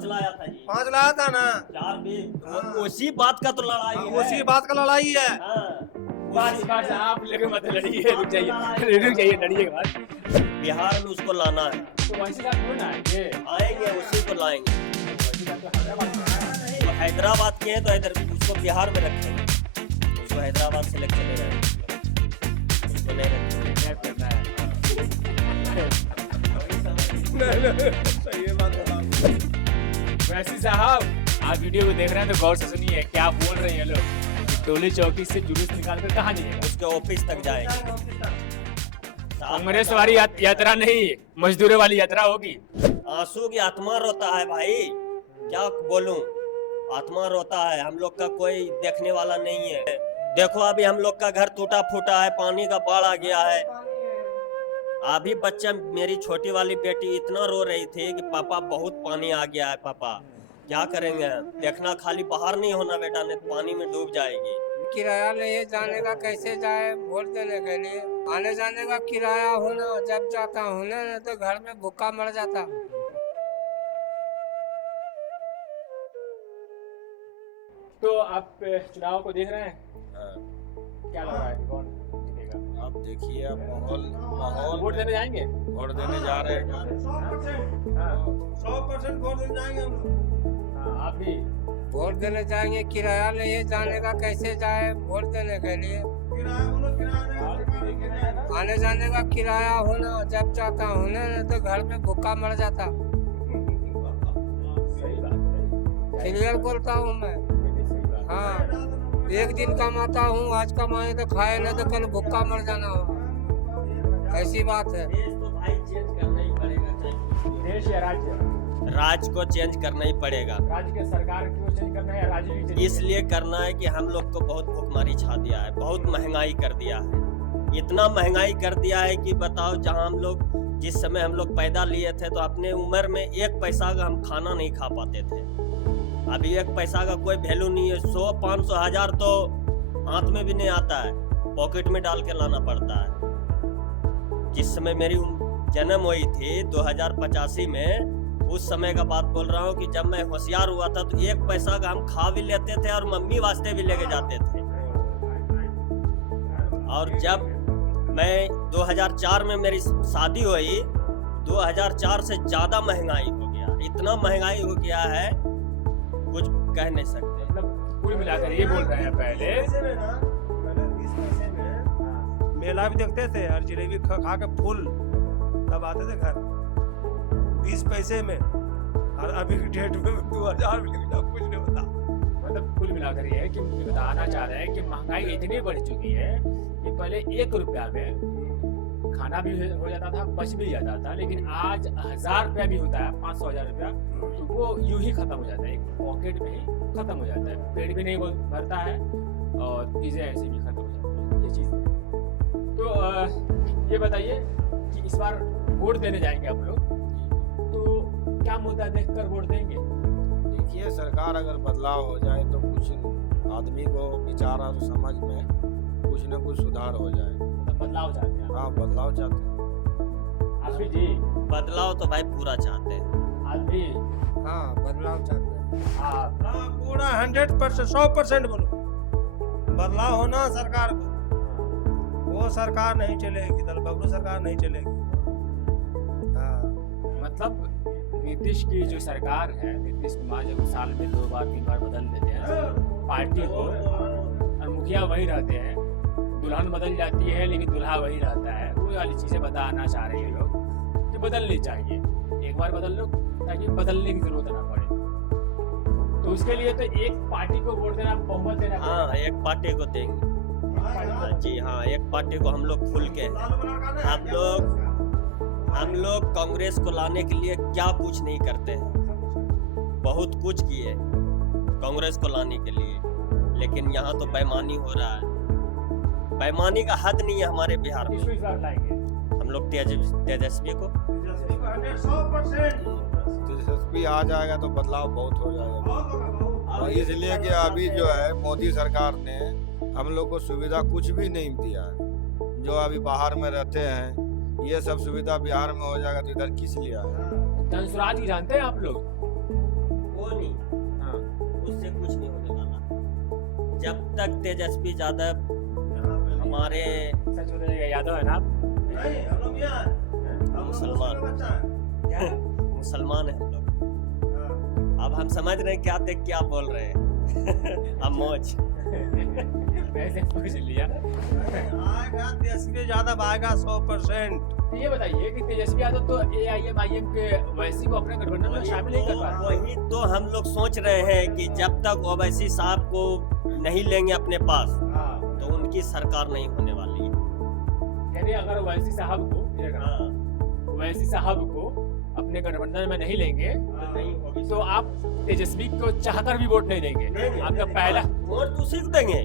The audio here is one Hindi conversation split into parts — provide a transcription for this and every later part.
5 लाया था जी। 5 लाया था ना। 4 भी हाँ। उसी बात का तो लड़ाई है। उसी बात का लड़ाई है। बात बात आप लेके मत लड़िए, रुक जाइए लड़िए के बाद। बिहार में उसको लाना है। तो वैसे आप क्यों ना आएंगे? आएंगे, उसी को लाएंगे। वैसे आप तो हैदराबाद में हैं। तो हैदराबाद के हैं तो इधर उसको बिहार में रखेंगे। उसको हैदराबाद से लेके चले जाएंगे, उसको नहीं रखेंगे। क्या करना है? सही है बात है। वैसे साहब, आप वीडियो को देख रहे हैं तो गौर से सुनिए क्या बोल रहे हैं लोग। टोली चौकी से जुलूस निकाल कर कहाँ जाएगा? उसके ऑफिस तक जाएंगे। कांग्रेस वाली यात्रा नहीं, मजदूरों वाली यात्रा होगी। आंसू की आत्मा रोता है भाई, क्या बोलूं। आत्मा रोता है, हम लोग का कोई देखने वाला नहीं है। देखो अभी हम लोग का घर टूटा फूटा है, पानी का बाढ़ आ गया है। अभी बच्चा, मेरी छोटी वाली बेटी इतना रो रही थी कि पापा बहुत पानी आ गया है, पापा क्या करेंगे। देखना खाली बाहर नहीं होना बेटा, नहीं तो पानी में डूब जाएगी। किराया नहीं जाने का, कैसे जाए वोट देने के लिए। आने जाने का किराया होना, जब जाता होना ना तो घर में भूखा मर जाता। तो आप चुनाव को देख रहे हैं, हाँ। क्या लग रहा है कि कौन जीतेगा? आप देखिए, अब माहौल वोट देने जाएंगे? वोट देने जा रहे हैं। हाँ, 100% वोट देने जाएंगे हम लोग। हाँ, आप भी वोट देने जाएंगे, किराया नहीं जाने का, कैसे जाए वोट देने के लिए। आने जाने का किराया होना, जब जाता होना ना तो घर में भूखा मर जाता। सही बात है। क्लियर बोलता हूँ मैं। सही बात है। हाँ, एक दिन कमाता हूँ, आज कमाए तो खाए ना तो कल भूखा मर जाना हो। ऐसी बात है। देश तो भाई चेंज करना ही पड़ेगा, चाहे देश या राज्य? राज्य को चेंज करना ही पड़ेगा। राज्य के सरकार क्यों चेंज करना है या राज्य भी चेंज इसलिए करना है कि हम लोग को बहुत भुखमरी छा दिया है, बहुत महंगाई कर दिया है। इतना महंगाई कर दिया है कि बताओ, जहां हम लोग जिस समय हम लोग पैदा लिए थे तो अपने उम्र में 1 पैसा का हम खाना नहीं खा पाते थे। अभी 1 पैसा का कोई वैल्यू नहीं है। 100, 500, 1000 तो हाथ में भी नहीं आता है, पॉकेट में डाल के लाना पड़ता है। जिस समय मेरी जन्म हुई थी 2085 में, उस समय का बात बोल रहा हूँ कि जब मैं होशियार हुआ था तो 1 पैसा का हम खा भी लेते थे और मम्मी वास्ते भी लेके जाते थे। और जब मैं 2004 में मेरी शादी हुई, 2004 से ज्यादा महंगाई हो गया। इतना महंगाई हो गया है कुछ कह नहीं सकते। मतलब कुल मिलाकर ये बोल रहे हैं पहले। पहले 20 पैसे में मेला भी देखते थे और जलेबी खा के फुल तब आते थे घर 20 पैसे में। और अभी की डेट में 2000 में कुछ नहीं होता। मतलब कुल मिलाकर ये है कि मुझे बताना चाह रहे हैं कि महंगाई इतनी बढ़ चुकी है कि पहले 1 रुपया में खाना भी हो जाता था, बच भी जाता था, लेकिन आज 1000 रुपया भी होता है, 500 1000 रुपया, तो वो यूं ही खत्म हो जाता है, एक पॉकेट में ही खत्म हो जाता है। पेट भी नहीं भरता है और चीज़ें ऐसे भी खत्म हो जाती हैं। ये चीज़ है। तो ये बताइए कि इस बार वोट देने जाएंगे आप लोग, तो क्या मुद्दा देखकर वोट देंगे? देखिए, सरकार अगर बदलाव हो जाए तो कुछ आदमी को विचार और समझ में कुछ न कुछ सुधार हो जाए। मतलब बदलाव चाहते हैं हाँ, बदलाव चाहते हैं। आप भी जी? बदलाव तो भाई पूरा चाहते हैं। आप भी? हाँ, बदलाव चाहते हैं। आप? हाँ, पूरा 100%, 100% बोलो। बदलाव होना सरकार को। वो सरकार नहीं चलेगी, दल बबलू सरकार नहीं चलेगी। हाँ, मतलब नीतीश की जो सरकार है, नीतीश कुमार जब साल में 2 बार 3 बार बदल देते हैं पार्टी को, और मुखिया वही रहते हैं, दुल्हन बदल जाती है लेकिन दूल्हा वही रहता है। वो वाली चीज़ें बताना चाह रहे हैं लोग कि बदलनी चाहिए। एक बार बदल लो ताकि बदलने की जरूरत ना पड़े। तो उसके लिए तो एक पार्टी को वोट देना, बहुमत देना। हाँ, एक पार्टी को देंगे। हाँ जी, हाँ, एक पार्टी को हम लोग खुल के हैं। हम लोग कांग्रेस को लाने के लिए क्या कुछ नहीं करते हैं, बहुत कुछ किए कांग्रेस को लाने के लिए, लेकिन यहाँ तो बेईमानी हो रहा है। बेईमानी का हद नहीं है हमारे बिहार में। इस बार लाएंगे हम लोग तेजस्वी को 100%। दिलचस्पी आ जाएगा तो बदलाव बहुत हो जाएगा। और इसलिए कि अभी जो है मोदी सरकार ने हम लोग को सुविधा कुछ भी नहीं दिया है। जो अभी बाहर में रहते हैं, ये सब सुविधा बिहार में हो जाएगा तो इधर किस लिए आए? धनसुराज की जानते हैं आप लोग? तक तेजस्वी यादव हमारे सच बताइएगा, यादव है ना आप? मुसलमान मुसलमान है हम लोग। अब हम समझ रहे हैं क्या देख क्या बोल रहे हैं। हम मौज ऐसे पूछ लिया। आएगा तेजस्वी यादव आएगा 100%। ये बताइए कि तेजस्वी यादव तो AIM के ओवैसी को अपने गठबंधन में शामिल नहीं कर पा रहे। वही तो हम लोग सोच रहे हैं कि जब तक ओवैसी साहब को नहीं लेंगे अपने पास तो उनकी सरकार नहीं होने वाली है। यानी अगर ओवैसी साहब को ओवैसी साहब को अपने गठबंधन में नहीं लेंगे नहीं होगी तो आप तेजस्वी को चाहकर भी वोट नहीं देंगे। आपका पहला वोट उसी को देंगे।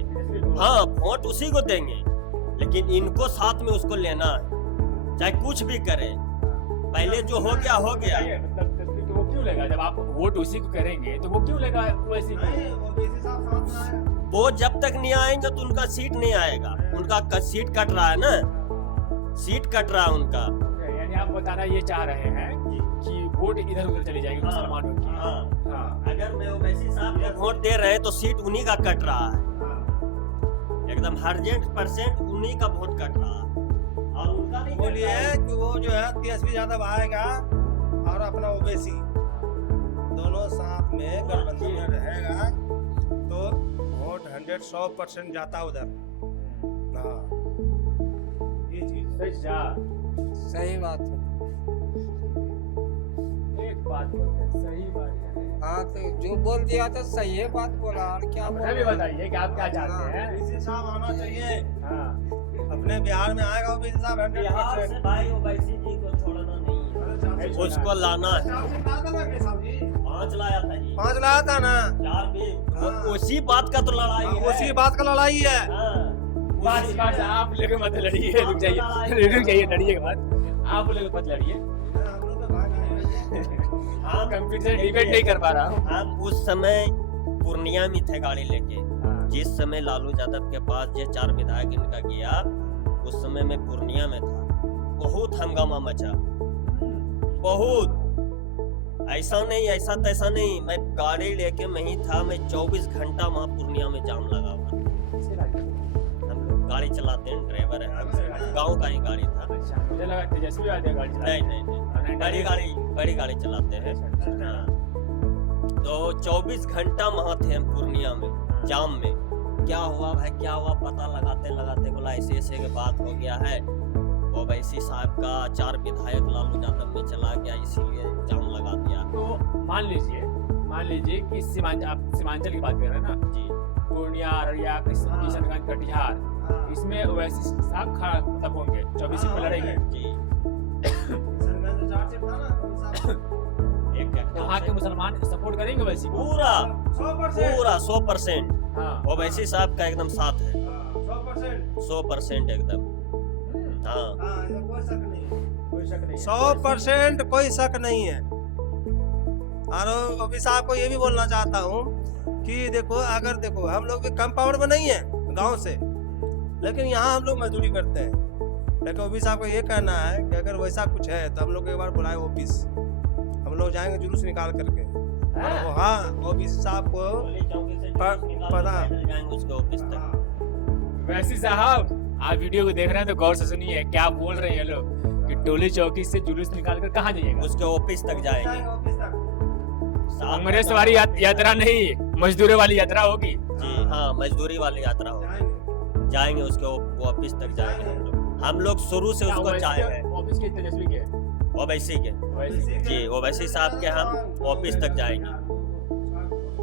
हाँ, वोट उसी को देंगे, लेकिन इनको साथ में उसको लेना है, चाहे कुछ भी करे। पहले जो हो गया हो गया। मतलब तेजस्वी को वो क्यों लेगा? जब आप वोट उसी को करेंगे तो वो क्यों लेगा ओवैसी को? वो जब तक नहीं आएंगे तो उनका सीट नहीं आएगा। उनका सीट कट रहा है ना, सीट कट रहा है उनका। यानी आप बताना ये चाह रहे हैं कि वोट इधर उधर चली जाएगी मुसलमानों की। हाँ, अगर मैं ओवैसी साहब को वोट दे रहे हैं तो सीट उन्हीं का कट रहा है, एकदम 100% उन्हीं का वोट कट रहा है और उनका नहीं। बोलिए कि वो जो है तेजस्वी यादव आएगा और अपना ओवैसी दोनों साथ में गठबंधन में रहेगा तो वोट 100% जाता उधर। हाँ, ये चीज सही बात है। एक बात बोलते हैं, सही बात है। हाँ तो जो बोल दिया तो सही है बात बोला, और क्या मुझे भी बोला। बताइए कि आप क्या चाहते हैं? ओवैसी साहब आना चाहिए। हाँ, अपने बिहार में आएगा ओवैसी साहब बिहार 100%। से भाई ओवैसी जी को छोड़ना नहीं है, उसको लाना है। 5 लाया था जी, 5 लाया था ना। 4 भी। हाँ। उसी बात का तो लड़ाई है। उसी बात का लड़ाई है। हाँ, बस बस आप लोग मत लड़िए, रुक जाइए, रुक जाइए, लड़िए मत। आप लोग मत लड़िए, हम कंप्यूटर डिबेट नहीं कर पा रहा हूँ। हम उस समय पूर्णिया में थे गाड़ी लेके। जिस समय लालू यादव के पास ये 4 विधायक इनका गया, उस समय मैं पूर्णिया में था। बहुत हंगामा मचा, बहुत। ऐसा नहीं, ऐसा तैसा नहीं, मैं गाड़ी लेके मैं ही था। मैं 24 घंटा वहाँ पूर्णिया में जाम लगा हुआ। हम लोग गाड़ी चलाते हैं, ड्राइवर है, गाँव का ही गाड़ी था। अच्छा, मुझे लगा तेजस्वी यादव गाड़ी चला रहे नहीं नहीं, बड़ी गाड़ी चलाते हैं। हाँ। तो 24 घंटा वहाँ थे हम पूर्णिया में जाम में। क्या हुआ भाई, क्या हुआ, पता लगाते लगाते बोला ऐसे ऐसे के बात हो गया है। ओवैसी साहब का 4 विधायक लालू यादव में चला गया, इसीलिए जाम लगा दिया। तो मान लीजिए कि आप सीमांचल की बात कर रहे हैं ना जी, पूर्णिया, अररिया, किशनगंज, कटिहार, इसमें ओवैसी साहब खड़ा मतलब होंगे, 24 सीट पे लड़ेंगे। जी। वहाँ के मुसलमान सपोर्ट करेंगे ओवैसी को? पूरा 100%। हाँ, ओवैसी साहब का एकदम साथ है, 100% एकदम। हाँ, कोई शक नहीं है। 100% कोई शक नहीं है। और अभी साहब को ये भी बोलना चाहता हूँ कि देखो, अगर देखो हम लोग भी कम पावर में नहीं है गांव से, लेकिन यहाँ हम लोग मजदूरी करते हैं। लेकिन ओबी साहब को ये कहना है कि अगर वैसा कुछ है तो हम लोग एक बार बुलाए ऑफिस, हम लोग जाएंगे जुलूस निकाल करके। और वो हाँ, ओबी साहब को पता जाएंगे उसके ऑफिस तक। वैसी साहब, आप वीडियो को देख रहे हैं तो गौर से सुनिए क्या बोल रहे हैं लोग कि टोली चौकी से जुलूस निकाल कर कहाँ जाइएगा? उसके ऑफिस तक जाएंगे। कांग्रेस वाली यात्रा नहीं, मजदूरों वाली यात्रा होगी। जी हाँ, मजदूरी वाली यात्रा होगी, जाएंगे उसके ऑफिस तक जाएंगे। हम लोग शुरू से उसको चाहे हैं। ऑफिस के तेजस्वी के, ओवैसी के जी, ओवैसी साहब के हम ऑफिस तक जाएंगे।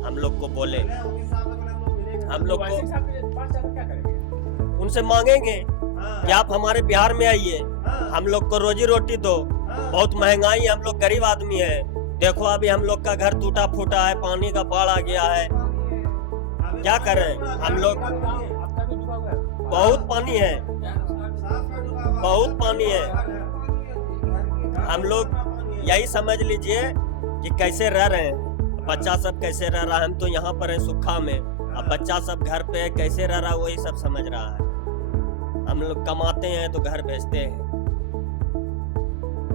हम लोग को बोले, हम लोग ओवैसी को साहब के पास जाकर क्या करेंगे? उनसे मांगेंगे कि आप हमारे बिहार में आइए, हम लोग को रोजी रोटी दो। बहुत महंगाई, हम लोग गरीब आदमी है। देखो अभी हम लोग का घर टूटा फूटा है, पानी का बाढ़ आ गया है, क्या करें हम लोग। आपका भी डूबा हुआ है? बहुत पानी है, बहुत पानी है। हम लोग यही समझ लीजिए कि कैसे रह रहे हैं, बच्चा सब कैसे रह रहा है। हम तो यहाँ पर है सुखा में, अब बच्चा सब घर पे है, कैसे रह रहा है वही सब समझ रहा है। हम लोग कमाते हैं तो घर भेजते हैं,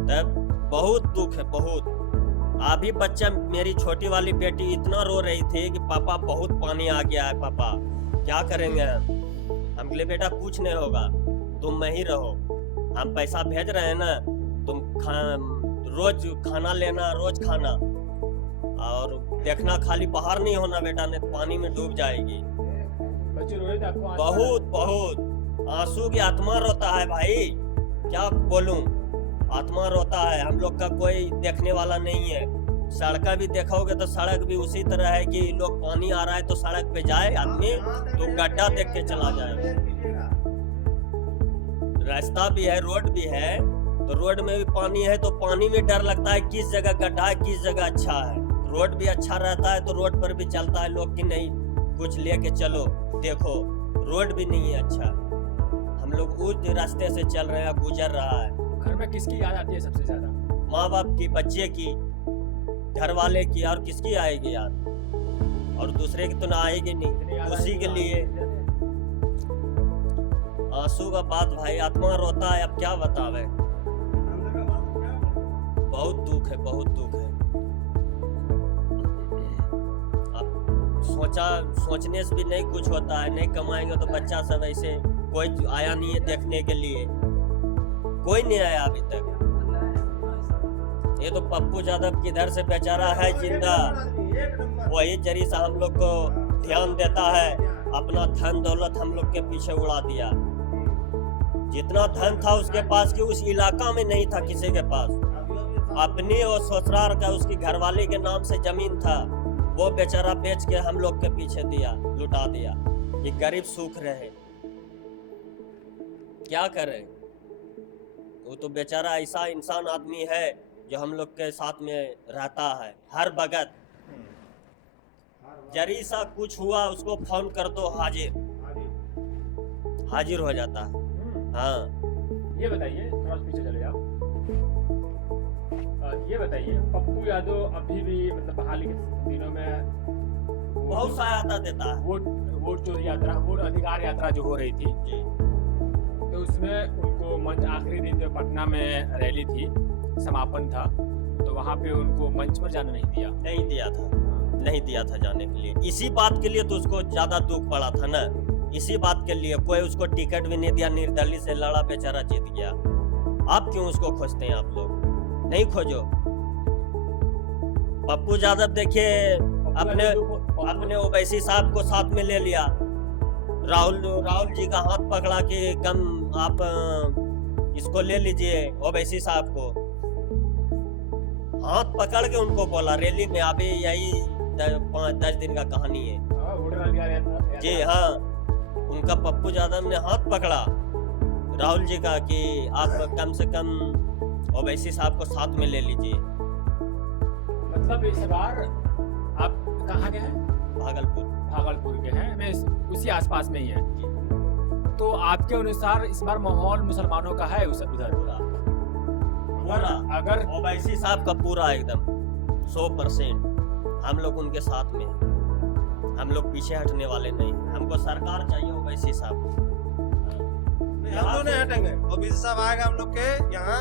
तब बहुत दुख है, बहुत। अभी बच्चा, मेरी छोटी वाली बेटी इतना रो रही थी कि पापा बहुत पानी आ गया है पापा, क्या करेंगे हम बोले बेटा कुछ नहीं होगा, तुम में ही रहो, हम पैसा भेज रहे हैं ना, तुम रोज खाना लेना, रोज खाना, और देखना खाली बाहर नहीं होना बेटा, नहीं तो पानी में डूब जाएगी। बच्चे रो रहे थे, आपको आंसू बहुत बहुत आंसू की आत्मा रोता है भाई, क्या बोलूं, आत्मा रोता है। हम लोग का कोई देखने वाला नहीं है। सड़क भी देखोगे तो सड़क भी उसी तरह है कि लोग पानी आ रहा है तो सड़क पे जाए आदमी तो गड्ढा देख के चला जाए। रास्ता भी है, रोड भी है, तो रोड में भी पानी है तो पानी में डर लगता है किस जगह गड्ढा है, किस जगह अच्छा है। रोड भी अच्छा रहता है तो रोड पर भी चलता है लोग कि नहीं कुछ लेके चलो, देखो रोड भी नहीं है अच्छा, हम लोग उस रास्ते से चल रहे हैं, गुजर रहा है। घर में किसकी याद आती है सबसे ज्यादा? माँ बाप की, बच्चे की, घर वाले की, और किसकी आएगी याद, और दूसरे की तो ना आएगी नहीं। उसी के लिए आंसू का बात भाई, आत्मा रोता है, अब क्या बतावे, बहुत दुख है, बहुत दुख है। अब सोचने से भी नहीं कुछ होता है, नहीं कमाएंगे तो बच्चा सब ऐसे, कोई आया नहीं है देखने के लिए, कोई नहीं आया अभी तक। ये तो पप्पू यादव किधर से बेचारा है जिंदा, वही जरी सा हम लोग को ध्यान देता है, अपना धन दौलत हम लोग के पीछे उड़ा दिया। जितना धन था उसके पास कि उस इलाका में नहीं था किसी के पास, अपनी और ससुराल का उसकी घरवाली के नाम से जमीन था, वो बेचारा बेच के हम लोग के पीछे दिया, लुटा दिया। ये गरीब सूख रहे, क्या करें। वो तो बेचारा ऐसा इंसान आदमी है जो हम लोग के साथ में रहता है हर वक्त, जरी सा कुछ हुआ उसको फोन कर दो, हाजिर हो जाता है। हाँ ये बताइए, थोड़ा पीछे चले जाओ। ये बताइए, पप्पू यादव अभी भी मतलब हाल के दिनों में बहुत सहायता देता है। वोट चोरी यात्रा, वोट अधिकार यात्रा जो हो रही थी, जी। तो उसमें उनको मंच, आखिरी दिन जो पटना में रैली थी, समापन था, तो वहाँ पे उनको मंच पर जाने नहीं दिया था जाने के लिए। इसी बात के लिए तो उसको ज्यादा दुख पड़ा था ना, इसी बात के लिए कोई उसको टिकट भी नहीं दिया, निर्दलीय से लड़ा, बेचारा जीत गया। आप क्यों उसको खोजते हैं, आप लोग नहीं खोजो। पप्पू यादव देखिए अपने ओवैसी साहब को साथ में ले लिया, राहुल जी का हाथ पकड़ा कि कम आप इसको ले लीजिए, ओवैसी साहब को हाथ पकड़ के उनको बोला रैली में, अभी यही 5-10 दिन का कहानी है। जी हाँ, उनका पप्पू यादव ने हाथ पकड़ा राहुल जी का कि आप कम से कम ओवैसी साहब को साथ में ले लीजिए। मतलब इस बार आप कहाँ के हैं? भागलपुर के हैं, मैं उसी आसपास में ही है। तो आपके अनुसार इस बार माहौल मुसलमानों का है उस उधर? पूरा अगर ओवैसी साहब का पूरा एकदम 100% हम लोग उनके साथ में हैं, हम लोग पीछे हटने वाले नहीं, हमको सरकार चाहिए ओवैसी साहब। हम लोग नहीं हटेंगे, ओवैसी साहब आएगा हम लोग के यहाँ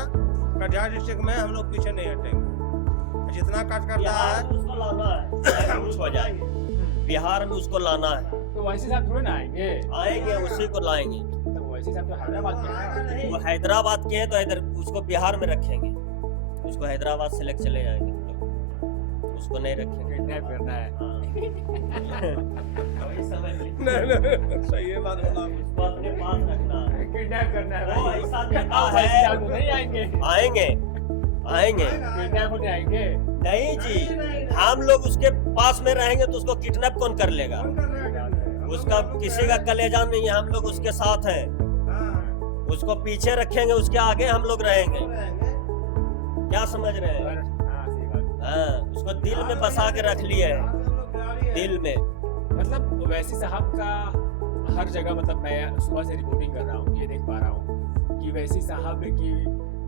कटिहार डिस्ट्रिक्ट में, हम लोग पीछे नहीं हटेंगे। जितना काट करता है उसको लाना है, कुछ हो जाए, बिहार में उसको लाना है। तो ओवैसी साहब थोड़े ना आएंगे, उसी को लाएंगे। ओवैसी साहब तो हैदराबाद के हैं। वो हैदराबाद के हैं तो इधर उसको बिहार में रखेंगे, उसको हैदराबाद से लेकर चले जाएंगे, उसको नहीं रखेंगे। किडनैप करना है। नहीं, सही है बात बोला। उसको अपने पास रखना है, किडनैप करना है। वो ऐसा देता ओवैसी है। साहब तो नहीं आएंगे, किडनैप होने आएंगे। नहीं जी, हम लोग उसके पास में रहेंगे तो उसको किडनैप कौन कर लेगा? उसका किसी का कलेजा नहीं है, हम लोग उसके साथ हैं, उसको पीछे रखेंगे, उसके आगे हम लोग रहेंगे। क्या समझ रहे हैं? हाँ, उसको दिल में बसा के रख लिए है, दिल में। मतलब ओवैसी साहब का हर जगह, मतलब मैं सुबह से रिपोर्टिंग कर रहा हूँ, ये देख पा रहा हूँ कि ओवैसी साहब की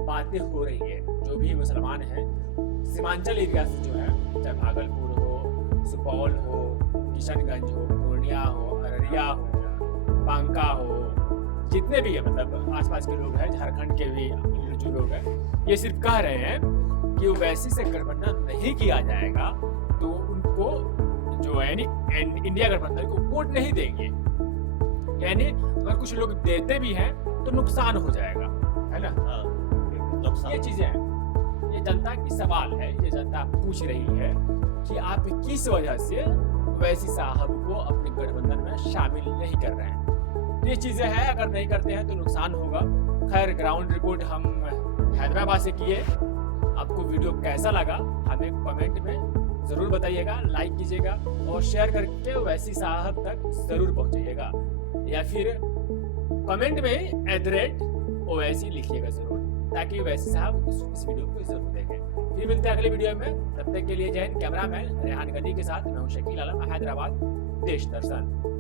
बातें हो रही है, जो भी मुसलमान हैं सीमांचल एरिया से, जो है चाहे भागलपुर हो, सुपौल हो, किशनगंज हो, पूर्णिया हो, अररिया हो, बांका हो, जितने भी है मतलब आसपास के लोग हैं, झारखंड के भी जो लोग हैं, ये सिर्फ कह रहे हैं कि ओवैसी से गठबंधन नहीं किया जाएगा तो उनको जो यानी इंडिया गठबंधन को वोट नहीं देंगे। यानी अगर कुछ लोग देते भी हैं तो नुकसान हो जाएगा, है ना। हाँ, नुकसान। ये चीजें हैं, ये जनता की सवाल है, ये जनता पूछ रही है कि आप किस वजह से ओवैसी साहब को अपने गठबंधन में शामिल नहीं कर रहे हैं। ये चीजें हैं, अगर नहीं करते हैं तो नुकसान होगा। खैर, ग्राउंड रिपोर्ट हम हैदराबाद से किए। आपको वीडियो कैसा लगा हमें कमेंट में जरूर बताइएगा, लाइक कीजिएगा और शेयर करके ओवैसी साहब तक जरूर पहुंचाइएगा, या फिर कमेंट में @ओवैसी लिखिएगा जरूर, ताकि ओवैसी साहब इस वीडियो को जरूर देखें। फिर मिलते हैं अगले वीडियो में, तब तक के लिए जय हिंद। कैमरामैन रेहान गदी के साथ मैं हूं शकील आलम, हैदराबाद, देश दर्शन।